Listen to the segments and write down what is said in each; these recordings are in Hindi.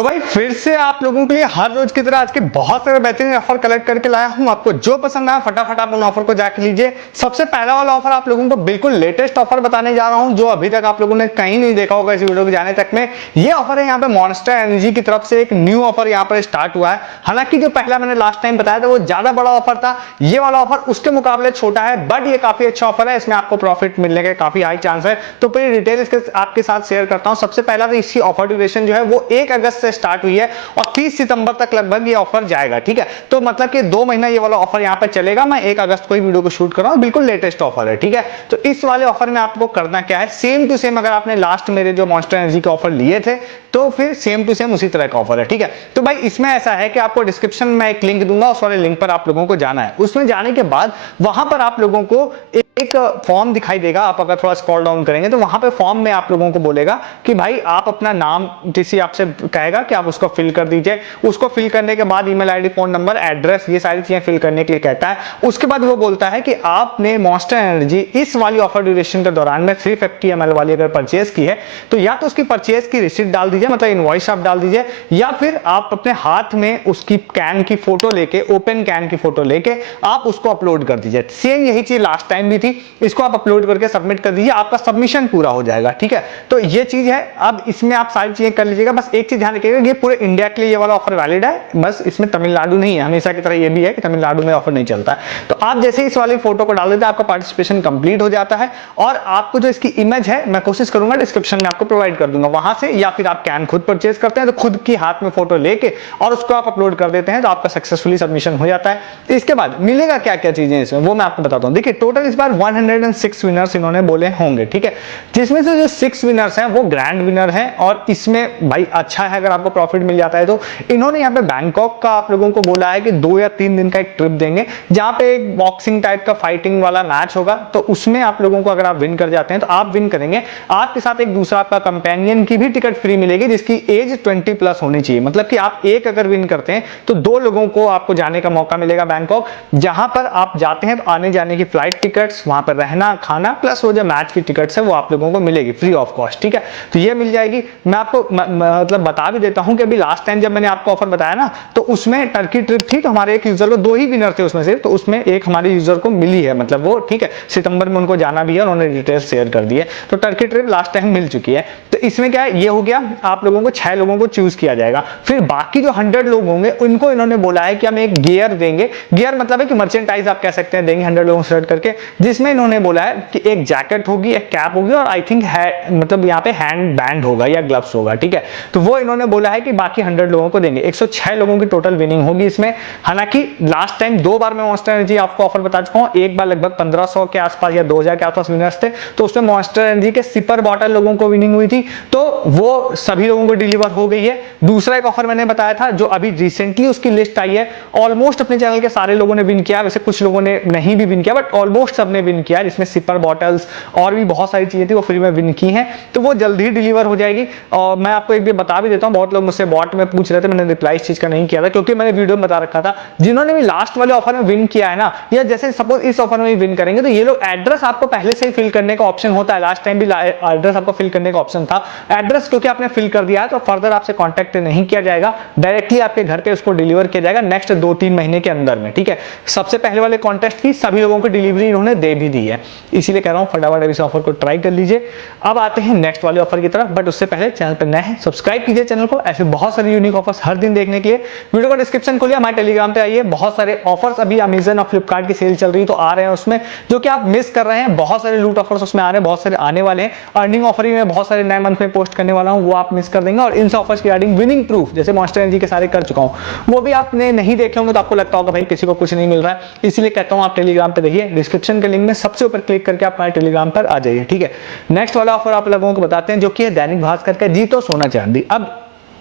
तो भाई फिर से आप लोगों के लिए हर रोज की तरह आज के बहुत सारे बेहतरीन ऑफर कलेक्ट करके लाया हूं। आपको जो पसंद आया फटाफट आप उन ऑफर को जाके लीजिए। सबसे पहला वाला ऑफर आप लोगों को बिल्कुल लेटेस्ट ऑफर बताने जा रहा हूं जो अभी तक आप लोगों ने कहीं नहीं देखा होगा इस वीडियो के जाने तक में। ये ऑफर है यहाँ पे मॉन्स्टर एनर्जी की तरफ से एक न्यू ऑफर यहाँ पर स्टार्ट हुआ है। हालांकि जो पहला मैंने लास्ट टाइम बताया था वो ज्यादा बड़ा ऑफर था, ये वाला ऑफर उसके मुकाबले छोटा है, बट ये काफी अच्छा ऑफर है। इसमें आपको प्रॉफिट मिलने के काफी हाई चांस है। तो पूरी डिटेल इसके आपके साथ शेयर करता हूं। सबसे पहला तो इसकी ऑफर ड्यूरेशन जो है वो 1 अगस्त से स्टार्ट हुई है और 30 सितंबर तक लगभग ये ऑफर जाएगा। ठीक है, तो मतलब कि 2 महीना ये वाला ऑफर यहाँ पे चलेगा। मैं 1 अगस्त को ही वीडियो को शूट कर रहा हूँ, बिल्कुल लेटेस्ट ऑफर है। ठीक है, तो इस वाले ऑफर में आपको करना क्या है, सेम टू सेम अगर आपने लास्ट मेरे जो मॉन्स्टर एनर्जी के ऑफर लिए थे तो फिर सेम टू सेम उसी तरह का ऑफर है। ठीक है, तो भाई इसमें ऐसा है कि आपको डिस्क्रिप्शन में एक लिंक दूंगा, उस वाले लिंक पर आप लोगों को जाना है। उसमें जाने के बाद वहां पर आप लोगों को एक फॉर्म दिखाई देगा। आप अगर थोड़ा स्क्रॉल डाउन करेंगे तो वहां पे फॉर्म में आप लोगों को बोलेगा कि भाई आप अपना नाम किसी आपसे कहेगा कि आप उसको फिल कर दीजिए। उसको फिल करने के बाद email ID, phone number, address, ये सारी चीजें फिल करने के लिए कहता है। उसके बाद वो बोलता है कि आपने मॉन्स्टर एनर्जी इस वाली ऑफर ड्यूरेशन के दौरान में 350 ml वाली अगर परचेज की है तो या तो उसकी परचेज की रिसीट डाल दीजिए, मतलब इनवॉइस आप डाल दीजिए, या फिर आप अपने हाथ में उसकी कैन की फोटो लेके, ओपन कैन की फोटो लेके आप उसको अपलोड कर दीजिए। सेम यही चीज लास्ट टाइम भी थी, इसको आप अपलोड करके सबमिट कर दीजिए, आपका सबमिशन पूरा हो जाएगा। ठीक है, तो ये चीज है। अब इसमें आप सारी चीजें कर लीजिएगा। बस एक चीज ध्यान रखिएगा, ये पूरे इंडिया के लिए ये वाला ऑफर वैलिड है, बस इसमें तमिलनाडु नहीं है। हमेशा की तरह ये भी है कि तमिलनाडु में ऑफर नहीं चलता है। तो आप जैसे इस वाली फोटो को डाल देते हैं आपका पार्टिसिपेशन कंप्लीट हो जाता है। और आपको जो इसकी इमेज है मैं कोशिश करूंगा डिस्क्रिप्शन में आपको प्रोवाइड कर दूंगा वहां से, या फिर आप कैन खुद परचेज करते हैं तो खुद की हाथ में फोटो लेके और उसको आप अपलोड कर देते हैं तो आपका सक्सेसफुली सबमिशन हो जाता है। तो इसके बाद मिलेगा क्या क्या चीजें इसमें वो मैं आपको बताता हूं। देखिए टोटल इस बार 106 विनर्स इन्होंने बोले होंगे। ठीक है, जिसमें से जो 6 विनर्स हैं वो ग्रैंड विनर हैं और इसमें भाई अच्छा है अगर आपको प्रॉफिट मिल जाता है तो। इन्होंने यहाँ पे बैंकॉक का आप लोगों को बोला है कि 2 या 3 दिन का एक ट्रिप देंगे जहां पे एक बॉक्सिंग टाइप का फाइटिंग वाला मैच होगा। तो उसमें आप लोगों को अगर आप विन कर जाते हैं तो आप विन करेंगे, आपके साथ एक दूसरा आपका कंपेनियन की भी टिकट फ्री मिलेगी जिसकी एज 20 प्लस होनी चाहिए। मतलब कि आप एक अगर विन करते हैं तो 2 लोगों को आपको जाने का मौका मिलेगा बैंकॉक, जहां पर आप जाते हैं तो आने जाने की फ्लाइट टिकट्स, वहां पर रहना खाना प्लस वो जो मैच की टिकट्स है वो आप लोगों को मिलेगी फ्री ऑफ कॉस्ट। ठीक है, तो ये मिल जाएगी। मैं आपको मतलब बता भी देता हूं कि अभी लास्ट टाइम जब मैंने आपको ऑफर बताया ना तो उसमें टर्की ट्रिप थी, तो हमारे एक यूजर को 2 ही विनर थे उसमें से, तो उसमें एक हमारे यूजर को मिली है, मतलब वो ठीक है सितंबर में उनको जाना भी है, उन्होंने डिटेल्स शेयर कर दी है। तो टर्की ट्रिप लास्ट टाइम मिल चुकी है। तो इसमें क्या है, ये हो गया, आप लोगों को 6 लोगों को चूज किया जाएगा। फिर बाकी जो 100 लोग होंगे उनको इन्होंने बोला है कि हम एक गियर देंगे। गियर मतलब है कि मर्चेंटाइज आप कह सकते हैं, देंगे 100 लोगों से करके, जिसमें इन्होंने बोला है कि एक जैकेट होगी, एक कैप होगी और आई थिंक है मतलब यहाँ पे हैंड बैंड होगा या ग्लव्स होगा। ठीक है, तो वो इन्होंने बोला है कि बाकी 100 लोगों को देंगे। 106 लोगों की टोटल विनिंग होगी इसमें। हालांकि लास्ट टाइम 2 बार मैं मॉन्स्टर एनर्जी आपको ऑफर बता चुका हूँ, एक बार लगभग 1500 के आसपास या 2000 के आसपास विनर्स थे, तो उसमें मॉन्स्टर एनर्जी के सिपर बॉटल लोगों को विनिंग हुई थी, तो वो सभी लोगों को डिलीवर हो गई है। दूसरा एक ऑफर मैंने बताया था जो अभी रिसेंटली उसकी लिस्ट आई है, ऑलमोस्ट अपने चैनल के सारे लोगों ने विन किया, वैसे कुछ लोगों ने नहीं भी विन किया बट ऑलमोस्ट सबने विन किया, जिसमें सिपर बॉटल्स और भी बहुत सारी चीजें थी वो फ्री में विन की हैं, तो वो जल्दी ही डिलीवर हो जाएगी। और मैं आपको एक भी बता भी देता हूं, बहुत लोग मुझसे बॉट में पूछ रहे थे, मैंने रिप्लाई इस चीज का नहीं किया था क्योंकि मैंने वीडियो में बता रखा था जिन्होंने भी लास्ट वाले ऑफर में विन किया है ना, या जैसे सपोज इस ऑफर में भी विन करेंगे तो ये लोग एड्रेस आपको पहले से ही फिल करने का ऑप्शन होता है। लास्ट टाइम भी एड्रेस आपको फिल करने का ऑप्शन था, एड्रेस क्योंकि आपने फिल कर दिया है तो फर्दर आपसे कॉन्टेक्ट नहीं किया जाएगा, डायरेक्टली आपके घर पे उसको डिलीवर किया जाएगा नेक्स्ट 2-3 महीने के अंदर में। ठीक है, सबसे पहले वाले कॉन्टेस्ट की सभी लोगों को डिलीवरी इन्होंने दे भी दी है, इसीलिए कह रहा हूं फटाफट इस ऑफर को ट्राई कर लीजिए। अब आते हैं नेक्स्ट वाले ऑफर की तरफ, बट उससे पहले चैनल पर नए हैं सब्सक्राइब कीजिए चैनल को, ऐसे बहुत सारे यूनिक ऑफर्स हर दिन देखने के लिए। वीडियो का डिस्क्रिप्शन खोलिए, हमारे टेलीग्राम पे आइए, बहुत सारे ऑफर्स अभी अमेजन और फ्लिपकार्ट की सेल चल रही है तो आ रहे हैं उसमें, जो कि आप मिस कर रहे हैं। बहुत सारे लूट ऑफर्स उसमें आ रहे हैं, बहुत सारे आने वाले हैं। अर्निंग ऑफर ही मैं बहुत सारे नए मंथ में पोस्ट करने वाला हूं, वो आप मिस कर देंगे। और इन ऑफर्स की रिगार्डिंग विनिंग प्रूफ जैसे मॉन्स्टर एनर्जी के सारे कर चुका हूं, वो भी आपने नहीं देखे होंगे तो आपको लगता होगा भाई किसी को कुछ नहीं मिल रहा है, इसलिए कहता हूं आप टेलीग्राम पे देखिए, डिस्क्रिप्शन के लिंक में सबसे ऊपर क्लिक करके आप हमारे टेलीग्राम पर आ जाइए। ठीक है, नेक्स्ट वाला ऑफर आप लोगों को बताते हैं जो कि है दैनिक भास्कर का जीतो सोना चांदी। अब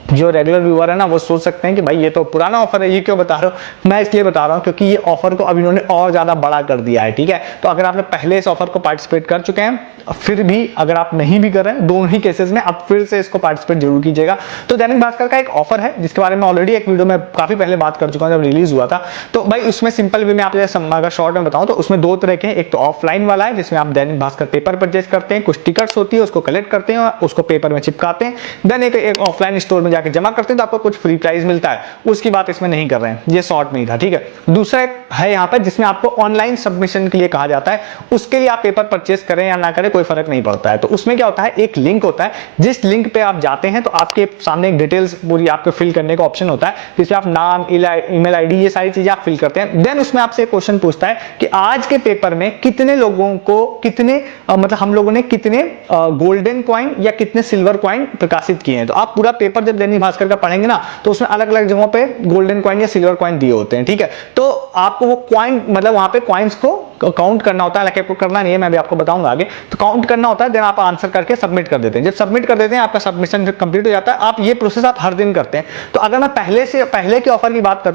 जो रेगुलर व्यूअर है ना वो सोच सकते हैं कि भाई ये तो पुराना ऑफर है, ये क्यों बता रहे हो। मैं इसलिए बता रहा हूं क्योंकि ये ऑफर को अब इन्होंने और ज्यादा बड़ा कर दिया है। ठीक है, तो अगर आपने पहले इस ऑफर को पार्टिसिपेट कर चुके हैं फिर भी अगर आप नहीं भी कर रहे हैं, दोनों ही केसेस में आप फिर से इसको पार्टिसिपेट जरूर कीजिएगा। तो दैनिक भास्कर का एक ऑफर है जिसके बारे में ऑलरेडी एक वीडियो में काफी पहले बात कर चुका हूं जब रिलीज हुआ था। तो भाई उसमें सिंपल वे में आप अगर शॉर्ट में बताऊं तो उसमें दो तरह के हैं। एक तो ऑफलाइन वाला है जिसमें आप दैनिक भास्कर पेपर परचेज करते हैं, कुछ टिकट्स होती है उसको कलेक्ट करते हैं और उसको पेपर में चिपकाते हैं, देन एक ऑफलाइन स्टोर में जाकर जमा करते हैं तो आपको कुछ फ्री प्राइज मिलता है, उसकी बात इसमें नहीं कर रहे हैं, ये शॉर्ट में ही था, ठीक है। दूसरा एक है यहाँ पर जिसमें आपको ऑनलाइन सबमिशन के लिए कहा जाता है, उसके लिए आप पेपर परचेज करें या ना करें कोई फर्क नहीं पड़ता है। तो उसमें क्या होता है, एक लिंक होता है, जिस लिंक पे आप जाते हैं तो आपके सामने एक डिटेल्स पूरी आपको फिल करने का ऑप्शन होता है जिसमें आप नाम, ईमेल आईडी, ये सारी चीजें आप फिल करते हैं। देन उसमें आपसे एक क्वेश्चन पूछता है कि आज के पेपर में कितने लोगों को कितने मतलब हम लोगों ने कितने गोल्डन कॉइन या कितने सिल्वर कॉइन प्रकाशित किए हैं। तो आप पूरा पेपर जब दैनिक भास्कर का पढ़ेंगे ना तो उसमें अलग अलग जगहों पे गोल्डन कॉइन या सिल्वर कॉइन दिए होते हैं, ठीक है। तो आपको वो कॉइन मतलब वहां पे कॉइन्स को काउंट करना होता है, हालांकि आपको करना नहीं है, मैं भी आपको बताऊंगा आगे। तो काउंट करना होता है, देन आप आंसर करके सबमिट कर देते हैं। जब सबमिट कर देते हैं आपका सबमिशन कंप्लीट हो जाता है। आप ये प्रोसेस आप हर दिन करते हैं। तो अगर मैं पहले के ऑफर की बात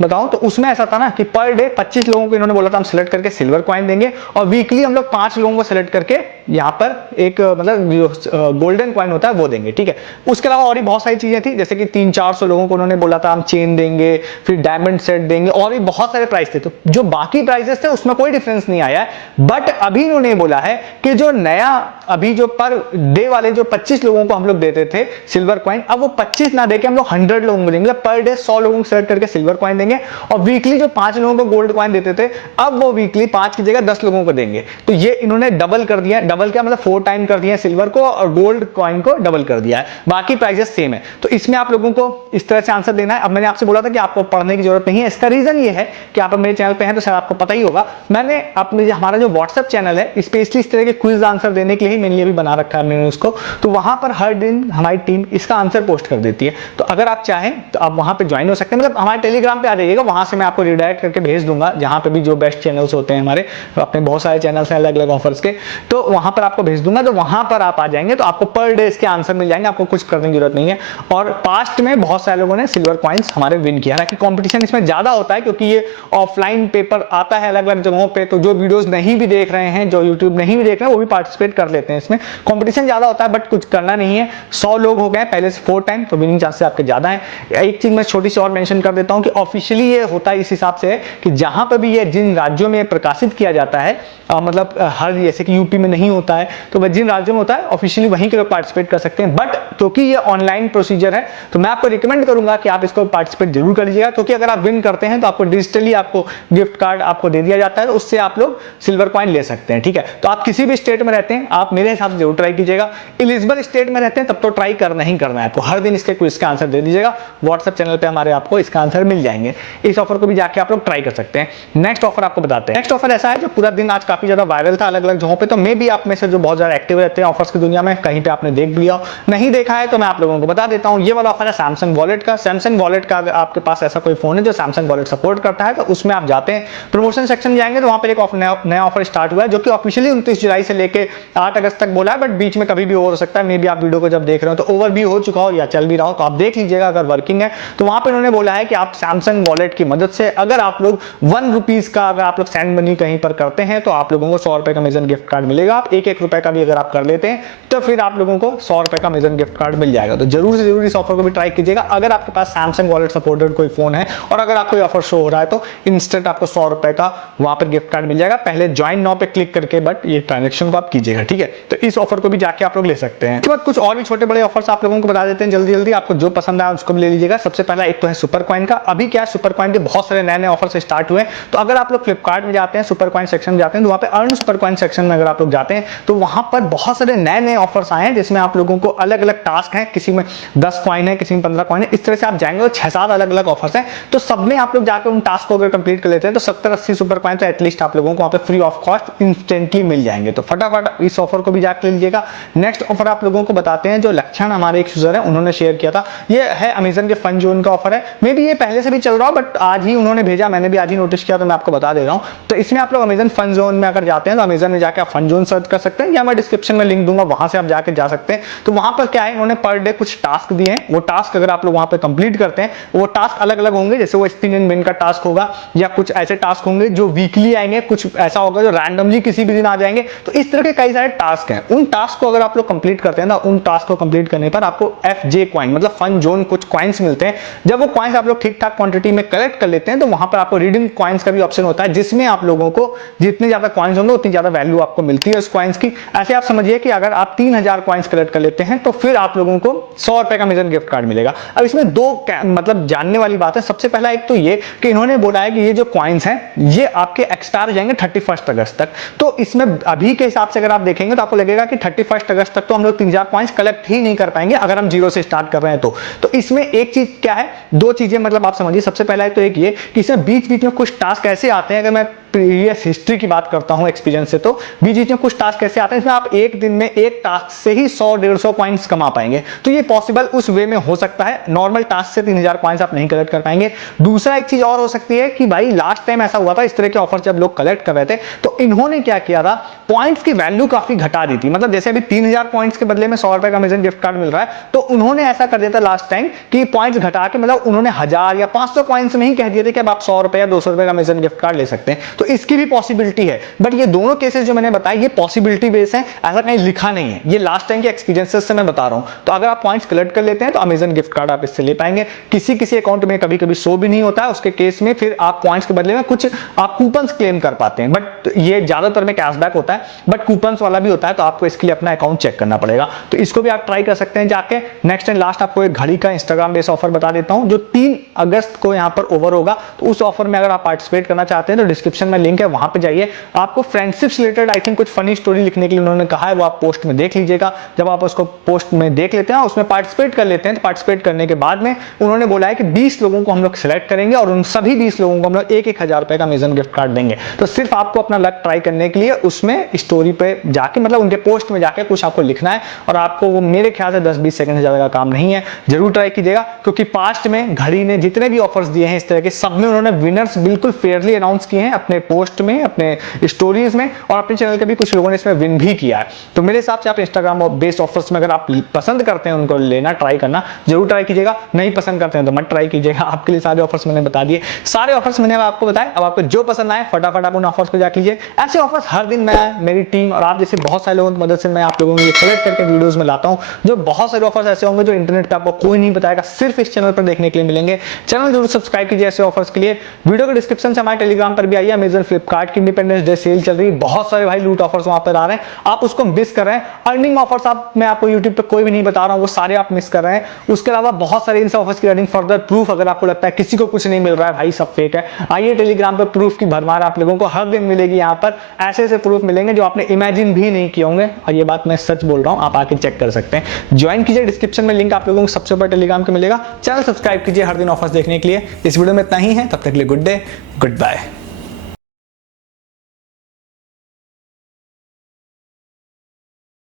बताऊं तो उसमें ऐसा था ना कि पर डे 25 लोगों को इन्होंने बोला था हम सिलेक्ट करके सिल्वर कॉइन देंगे और वीकली हम लोग 5 लोगों को सिलेक्ट करके यहाँ पर एक मतलब गोल्डन कॉइन होता है वो देंगे, ठीक है। उसके अलावा और भी बहुत सारी चीजें थी, जैसे कि 300-400 लोगों को उन्होंने बोला था हम चेन देंगे, फिर डायमंड सेट देंगे, और भी बहुत सारे प्राइस थे। तो जो बाकी प्राइसेस थे उसमें कोई डिफरेंस नहीं आया है। बट अभी इन्होंने बोला है कि जो नया अभी जो पर डे वाले जो 25 लोगों को हम लोग देते थे सिल्वर कॉइन, अब वो 25 ना देके हम लोग 100 लोगों को देंगे। पर डे 100 लोगों को सिलेक्ट करके सिल्वर कॉइन देंगे और वीकली जो 5 लोगों को गोल्ड कॉइन देते थे अब वो वीकली 5 की जगह 10 लोगों को देंगे। तो ये इन्होंने डबल कर दिया, डबल क्या मतलब 4 टाइम कर दिया सिल्वर को और गोल्ड कॉइन को डबल कर दिया है, बाकी प्राइसेस सेम है। तो इसमें आप लोगों को इस तरह से आंसर देना है। अब मैंने आपसे बोला था कि आपको पढ़ने की जरूरत नहीं है, इसका रीजन ये है कि आप मेरे चैनल पे हैं तो शायद आपको पता ही होगा, मैंने अपने हमारा जो व्हाट्सएप चैनल है स्पेशली इस तरह के क्विज आंसर देने के लिए ही मैंने अभी बना रखा है मैंने उसको। तो वहां पर हर दिन हमारी टीम इसका आंसर पोस्ट कर देती है। तो अगर आप चाहें तो आप वहां पे ज्वाइन हो सकते हैं, मतलब हमारे टेलीग्राम पे आ जाइएगा, वहां से मैं आपको रिडायरेक्ट करके भेज दूंगा जहां पे भी जो बेस्ट चैनल्स होते हैं हमारे, अपने बहुत सारे चैनल्स हैं अलग अलग ऑफर्स के, तो वहां पर आपको भेज दूंगा। तो वहां पर आप आ जाएंगे तो आपको पर डे इसके आंसर मिल जाएंगे, आपको कुछ करने की जरूरत नहीं है। और पास्ट में बहुत सारे लोगों ने सिल्वर कॉइन्स हमारे विन किया, हालांकि कंपटीशन इसमें ज्यादा होता है क्योंकि ये ऑफलाइन पेपर आता है अलग अलग जगहों पे। तो जो वीडियोस नहीं भी देख रहे हैं, जो यूट्यूब नहीं भी देख रहे हैं, वो भी पार्टिसिपेट कर लेते हैं इसमें। कंपटीशन ज्यादा होता है बट कुछ करना नहीं है। 100 लोग हो गए पहले से 4 टाइम, तो विनिंग चांसेस आपके ज्यादा है। एक चीज मैं छोटी सी और मेंशन कर देता हूं कि ऑफिशियली ये होता है इस हिसाब से कि जहां पर भी ये जिन राज्यों में प्रकाशित किया जाता है, मतलब हर जैसे कि यूपी में नहीं होता है तो जिन राज्यों में होता है ऑफिशियली वहीं के लोग पार्टिसिपेट कर सकते हैं। बट क्योंकि ये ऑनलाइन प्रोसीजर है तो मैं आपको रिकमेंड करूंगा कि आप इसको पार्टिसिपेट जरूर कर लीजिएगा, क्योंकि अगर आप विन करते हैं तो आपको डिजिटली आपको गिफ्ट कार्ड आपको दे दिया जाता है, तो उससे आप लोग सिल्वर कॉइन ले सकते हैं, ठीक है। तो आप किसी भी स्टेट में रहते हैं आप मेरे हिसाब से जरूर ट्राई कीजिएगा। एलिजिबल स्टेट में रहते हैं तब तो ट्राई करना ही करना है आपको, हर दिन इसके क्विज का आंसर दे दीजिएगा। व्हाट्सएप चैनल पे हमारे आपको इसका आंसर मिल जाएंगे। इस ऑफर को भी जाके आप लोग ट्राई कर सकते हैं। नेक्स्ट ऑफर आपको बताते हैं। नेक्स्ट ऑफर ऐसा है जो पूरा दिन आज काफी ज्यादा वायरल था अलग अलग जगहों पे, तो मे भी आप में से जो बहुत ज्यादा एक्टिव रहते हैं ऑफर्स की दुनिया में, कहीं पे आपने देख भी लिया हो, नहीं देखा है तो मैं आप लोगों को बता देता हूं। ये वाला ऑफर है सैमसंग वॉलेट का। सैमसंग वॉलेट का अगर आपके पास ऐसा कोई फोन है जो सैमसंग वॉलेट सपोर्ट करता है तो उसमें आप जाते हैं, प्रमोशन सेक्शन जाएंगे तो वहां पर एक नया ऑफर स्टार्ट हुआ है जो कि ऑफिशियली 29 जुलाई से लेके 8 अगस्त तक बोला है, बट बीच में कभी भी हो सकता है। मे बी आप वीडियो को जब देख रहे हो तो ओवर भी हो चुका हो या चल भी रहा हो, तो आप देख लीजिएगा अगर वर्किंग है। तो वहां पे उन्होंने बोला है कि आप सैमसंग वॉलेट की मदद से अगर आप लोग 1 रुपीज का अगर आप लोग सेंड मनी कहीं पर करते हैं तो आप लोगों को 100 रुपए का अमेजन गिफ्ट कार्ड मिलेगा। आप 1-1 रुपए का भी अगर आप कर लेते हैं तो फिर आप लोगों को 100 रुपए का अमेजन गिफ्ट कार्ड मिल जाएगा। तो जरूर से जरूर इस ऑफर को भी ट्राई कीजिएगा अगर आपके पास सैमसंग वॉलेट सपोर्टेड कोई फोन है, और अगर आपको ऑफर शो हो रहा है तो इंस्टेंट आपको 100 रुपए का वहां पर गिफ्ट कार्ड मिल जाएगा। पहले ज्वाइन नाउ पे क्लिक करके बट ये ट्रांजेक्शन को आप कीजिएगा, ठीक है। तो इस ऑफर को भी जाके आप लोग ले सकते हैं। इसके बाद कुछ और भी छोटे बड़े ऑफर्स आप लोगों को बता देते हैं जल्दी जल्दी, आपको जो पसंद आए उसको भी ले लीजिएगा। सबसे पहला एक तो है सुपर कॉइन का। अभी क्या सुपर कॉइन के बहुत सारे नए नए ऑफर्स स्टार्ट हुए, तो अगर आप लोग फ्लिपकार्ट में जाते हैं सुपर कॉइन सेक्शन में जाते हैं तो वहां पे अर्न सुपर कॉइन सेक्शन में अगर आप लोग जाते हैं तो वहां पर बहुत सारे नए नए ऑफर्स आए हैं जिसमें आप लोगों को अलग अलग टास्क हैं, किसी में 10 कॉइन है, किसी में 15 कॉइन है, इस तरह से आप जाएंगे और 6-7 अलग अलग ऑफर्स हैं। तो सब में आप लोग जाकर उन टास्क को अगर कंप्लीट कर लेते हैं तो 70-80 सुपर कॉइन तो एटलीस्ट आप लोगों को वहां पे फ्री ऑफ कॉस्ट इंस्टेंटली मिल जाएंगे। तो फटाफट इस ऑफर को भी जाकर ले लीजिएगा। नेक्स्ट ऑफर आप लोगों को बताते हैं जो लक्षण हमारे एक यूजर है उन्होंने शेयर किया था, ये है अमेजन के फन जोन का ऑफर है। मे बी ये पहले से भी चल रहा हो बट आज ही उन्होंने भेजा, मैंने भी आज ही नोटिस किया तो मैं आपको बता दे रहा हूं। तो इसमें आप लोग अमेजन फन जोन में अगर जाते हैं तो अमेजन में जाकर आप फन जोन सर्च कर सकते हैं, या मैं डिस्क्रिप्शन में लिंक दूंगा, वहां से आप जाके जा सकते हैं। तो वहां पर क्या है, इन्होंने पर डे कुछ टास्क दिए हैं, वो टास्क अगर आप लोग वहां पर कंप्लीट करते हैं, वो टास्क अलग अलग होंगे, जैसे वो स्पिन एंड विन का टास्क होगा, या कुछ ऐसे टास्क होंगे जो वीकली आएंगे, कुछ ऐसा होगा जो रैंडमली किसी भी दिन आ जाएंगे। तो इस तरह के कई सारे टास्क हैं। उन टास्क को अगर आप लोग कंप्लीट करते हैं ना, उन टास्क को कंप्लीट करने पर आपको FJ कॉइन मतलब फन जोन कुछ कॉइन्स मिलते हैं। जब वो कॉइन्स आप लोग ठीक ठाक क्वांटिटी में कलेक्ट कर लेते हैं, तो वहां पर आपको रिडीम कॉइन्स का भी ऑप्शन होता है, जिसमें आप लोगों को जितने ज्यादा कॉइन्स होंगे उतनी ज्यादा वैल्यू आपको मिलती है उस कॉइन्स की। ऐसे आप समझिए कि अगर आप 3000 कॉइन्स कलेक्ट कर लेते हैं, तो फिर आप लोगों को 100 रुपए का अमेज़न गिफ्ट कार्ड मिलेगा। अब इसमें दो मतलब जानने वाली बात है। सबसे पहला एक तो ये कि इन्होंने बोला है कि ये जो कॉइन्स हैं ये आपके एक्सपायर हो जाएंगे 31 अगस्त तक। तो इसमें अभी के हिसाब से अगर आप देखेंगे तो आपको लगेगा कि 31 अगस्त तक तो हम लोग 3000 कॉइन्स कलेक्ट ही नहीं कर पाएंगे अगर हम जीरो से स्टार्ट कर रहे हैं। तो इसमें एक चीज क्या है, दो चीजें मतलब आप समझिए। सबसे पहला है तो एक ये कि इसमें बीच बीच में कुछ टास्क ऐसे आते हैं, अगर मैं प्रीवियस हिस्ट्री की बात करता हूं एक्सपीरियंस से, तो बीच बीच में कुछ टास्क ऐसे आते हैं इसमें आप एक दिन में एक टास्क से ही 100-150 कॉइन्स कमा पाएंगे। तो ये पॉसिबल उस वे में हो सकता है, नॉर्मल टास्क से 3000 कॉइन्स आप नहीं कलेक्ट कर पाएंगे। दूसरा एक चीज और हो सकती है कि भाई लास्ट टाइम ऐसा हुआ था, इस तरह के ऑफर जब लोग कलेक्ट कर रहे थे तो इन्होंने क्या किया था, पॉइंट्स की वैल्यू काफी घटा दी थी। मतलब जैसे अभी 3000 पॉइंट्स के बदले में 100 रुपए का अमेज़न गिफ्ट कार्ड मिल रहा है, तो उन्होंने ऐसा कर दिया था लास्ट टाइम कि पॉइंट्स घटा के मतलब उन्होंने 1000 या 500 कॉइन्स में ही कह दिए थे कि अब आप 100 रुपए या 200 रुपए का अमेज़न गिफ्ट कार्ड ले सकते हैं। तो इसकी भी पॉसिबिलिटी है। बट ये दोनों केसेस जो मैंने बताए ये पॉसिबिलिटी बेस है, ऐसा कहीं लिखा नहीं है, ये लास्ट टाइम के एक्सपीरियंसेस से मैं बता रहा हूं। तो अगर आप पॉइंट्स कलेक्ट कर लेते हैं तो अमेज़न गिफ्ट कार्ड आप इससे ले पाएंगे। किसी किसी अकाउंट में कभी कभी शो भी नहीं होता है, उसके केस में फिर आप पॉइंट्स के बदले में कुछ आप कूपन्स क्लेम कर पाते हैं। बट ये ज्यादातर में कैशबैक होता है, बट कूपन्स वाला भी होता है, तो आपको इसके लिए अपना अकाउंट चेक करना पड़ेगा। तो इसको भी आप ट्राई कर सकते हैं जाके। नेक्स्ट एंड लास्ट आपको एक घड़ी का इंस्टाग्राम बेस्ड ऑफर बता देता हूं जो 3 अगस्त को यहां पर ओवर होगा। तो उस ऑफर में अगर आप पार्टिसिपेट करना चाहते हैं तो डिस्क्रिप्शन में लिंक है, वहां पे जाइए। आपको फ्रेंडशिप से रिलेटेड आई थिंक कुछ फनी स्टोरी लिखने के लिए उन्होंने कहा है, वो आप पोस्ट में देख लीजिएगा। जब आप उसको पोस्ट में देख लेते हैं, उसमें पार्टिसिपेट कर लेते हैं, तो पार्टिसिपेट करने के बाद में उन्होंने बोला है कि 20 लोगों को हम लोग सिलेक्ट करेंगे और उन सभी 20 लोगों को हम लोग 1-1000 रुपए का अमेज़न गिफ्ट कार्ड देंगे। तो सिर्फ आपको अपना लक ट्राई करने के लिए उसमें स्टोरी पे जाके मतलब उनके पोस्ट में जाके कुछ आपको लिखना है, और आपको वो मेरे ख्याल से 10-20 सेकंड से ज्यादा का काम नहीं है। जरूर ट्राई कीजिएगा, क्योंकि पास्ट में घड़ी ने जितने भी ऑफर्स दिए हैं इस तरह के, सब में उन्होंने विनर्स बिल्कुल फेयरली अनाउंस किए हैं अपने पोस्ट में, अपने स्टोरीज में, और अपने चैनल के भी कुछ लोगों ने इसमें विन भी किया है। तो मेरे हिसाब से आप इंस्टाग्राम बेस्ड ऑफर्स में अगर आप पसंद करते हैं उनको लेना, ट्राई करना, जरूर ट्राई कीजिएगा। नहीं पसंद करते हैं तो मत ट्राई कीजिएगा। आपके लिए सारे ऑफर्स मैंने बता दिए, सारे ऑफर्स मैंने आपको बताए। अब आपको जो पसंद आए फटाफट आप उन ऑफर्स को जाके लीजिए। ऐसे ऑफर्स हर दिन मैं, मेरी टीम और आप जैसे बहुत सारे लोगों की मदद से मैं आप लोगों को ये कलेक्ट करके वीडियोस में लाता हूं, जो बहुत सारे ऑफर्स ऐसे होंगे जो इंटरनेट पे आपको कोई नहीं बताएगा, सिर्फ इस चैनल पर देखने के लिए मिलेंगे। चैनल जरूर सब्सक्राइब कीजिए ऐसे ऑफर्स के लिए। वीडियो के डिस्क्रिप्शन से हमारे टेलीग्राम पर भी आइए। अमेज़न फ्लिपकार्ट की इंडिपेंडेंस डे सेल चल रही है, बहुत सारे भाई लूट ऑफर्स वहां पर आ रहे हैं, आप उसको मिस कर रहे हैं। अर्निंग ऑफर्स आप, मैं आपको यूट्यूब पे कोई भी नहीं बता रहा हूं, वो सारे आप मिस कर रहे हैं। उसके अलावा बहुत सारे इन ऑफर्स की अर्निंग फर्दर प्रूफ, अगर आपको लगता है किसी को कुछ नहीं मिल रहा है भाई सब फेक है, आइए टेलीग्राम पर प्रूफ की भरमार आप लोगों को हर दिन मिलेगी। यहाँ पर ऐसे ऐसे प्रूफ मिलेंगे जो आपने इमेजिन भी नहीं किए होंगे, और ये बात मैं सच बोल रहा हूँ, आप आके चेक कर सकते हैं। ज्वाइन कीजिए, डिस्क्रिप्शन में लिंक आप लोगों को सबसे ऊपर टेलीग्राम का मिलेगा। चैनल सब्सक्राइब कीजिए हर दिन ऑफर्स देखने के लिए। इस वीडियो में इतना ही है, तब तक के लिए गुड डे, गुड बाय।